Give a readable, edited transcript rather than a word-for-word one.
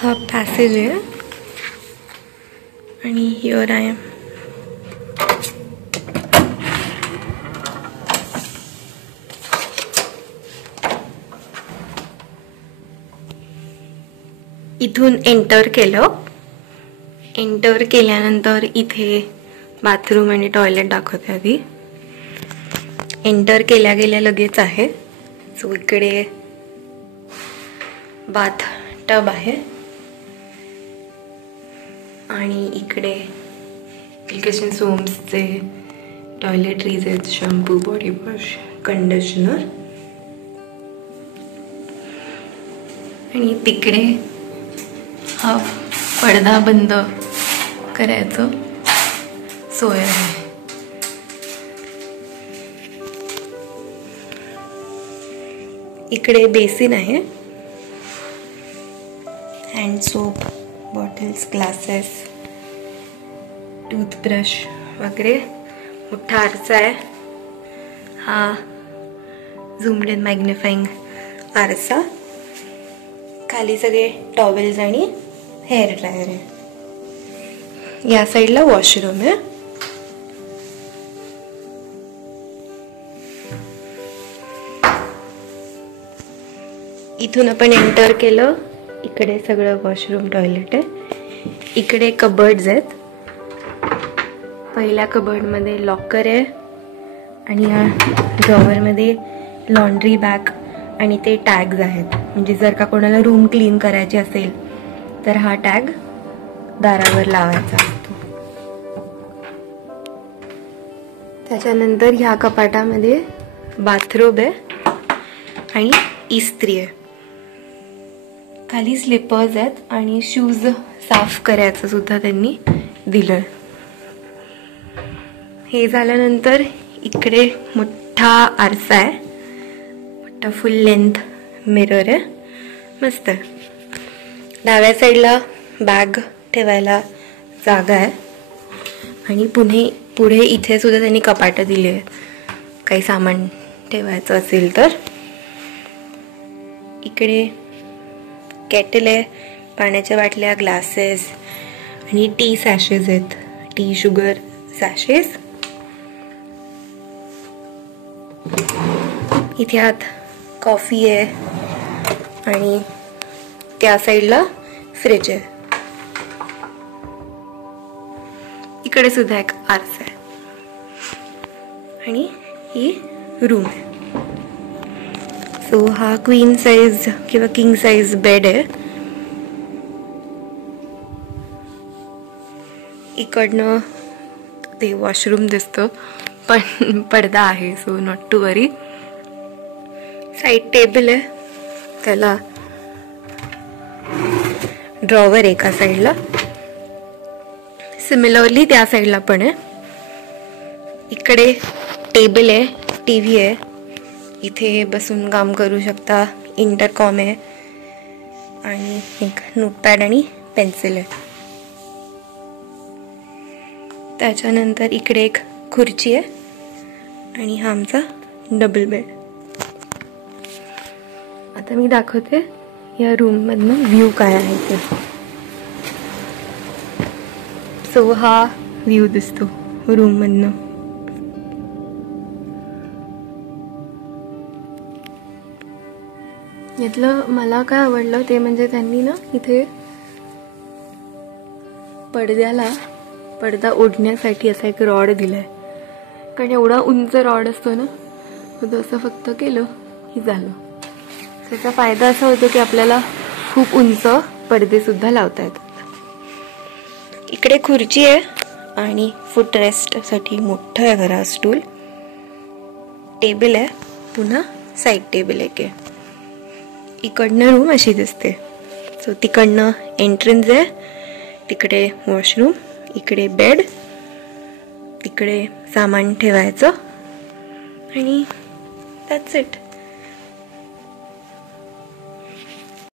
हा पॅसेज आहे आणि हिअर आय एम. इथून एंटर केलं. एंटर केल्यानंतर इथे बाथरूम आणि टॉयलेट दाखवते. आधी एंटर केल्या गेल्या लगेच आहे. सो इकडे बाथ टब आहे आणि इकडे एप्लिकेशन सोम्सचे टॉयलेटरीज आहेत, शॅम्पू, बॉडी वॉश, कंडिशनर. आणि तिकडे हा पडदा बंद करायचं सोय आहे. इकडे बेसिन आहे, hand soap, bottles, glasses, toothbrush वगैरे. मोठा आरसा आहे. हा झूम्ड इन मॅग्निफाइंग आरसा. खाली सगळे टॉवेल्स आणि हेअर ड्रायर आहे. या साईडला वॉशरूम आहे. इथून आपण एंटर केलं. इकडे सगळं वॉशरूम, टॉयलेट आहे. इकडे कबर्ड्स आहेत. पहिल्या कबर्डमध्ये लॉकर आहे आणि या ड्रॉवरमध्ये लॉन्ड्री बॅग आणि ते टॅग्स आहेत. म्हणजे जर का कोणाला रूम क्लीन करायची असेल तर हा टॅग दारावर लावायचा असतो. त्याच्यानंतर ह्या कपाटामध्ये बाथरोब आहे आणि इस्त्री आहे. खाली स्लिपर्स आहेत आणि शूज साफ करायचं सुद्धा त्यांनी दिलंय. हे झाल्यानंतर इकडे मोठा आरसा आहे, मोठा फुल लेंथ मिरर आहे. मस्त. डाव्या साईडला बॅग ठेवायला जागा आहे आणि पुढे इथे सुद्धा त्यांनी कपाटं दिली आहे काही सामान ठेवायचं असेल तर. इकडे केटल आहे, पाण्याच्या बाटल्या, ग्लासेस आणि टी सॅशेस आहेत, टी शुगर सॅशेस. इथे आत कॉफी आहे आणि त्या साईडला फ्रिज आहे. इकडे सुद्धा एक आरसा आहे आणि ही रूम आहे. सो हा क्वीन साइज किंवा किंग साइज बेड आहे. इकडनं ते वॉशरूम दिसतं पण पडदा आहे, so not to worry. Side table आहे, त्याला ड्रॉवर एका साईडला, सिमिलरली त्या साईडला पण आहे. इकडे टेबल आहे, टीव्ही आहे, इथे बसून काम करू शकता. इंटरकॉम आहे आणि एक नोटपॅड आणि पेन्सिल आहे. त्याच्यानंतर इकडे एक खुर्ची आहे आणि हा आमचा डबल बेड. आता मी दाखवते या रूम मधनं व्ह्यू काय आहे ते. सो हा व्ह्यू दिसतो रूम मधनं. यातलं मला काय आवडलं ते म्हणजे त्यांनी ना इथे पडदा ओढण्यासाठी असा एक रॉड दिलाय. कारण एवढा उंच रॉड असतो ना, असं फक्त केलं की झालं. त्याचा फायदा असा होतो की आपल्याला खूप उंच पडदे सुद्धा लावता येतात. इकडे खुर्ची आहे आणि फुट रेस्ट साठी मोठं आहे घरा स्टूल. टेबल आहे, पुन्हा साईड टेबल आहे. इकडनं रूम अशी दिसते. सो तिकडनं एंट्रन्स आहे, तिकडे वॉशरूम, इकडे बेड, तिकडे सामान ठेवायचं आणि दॅट्स इट.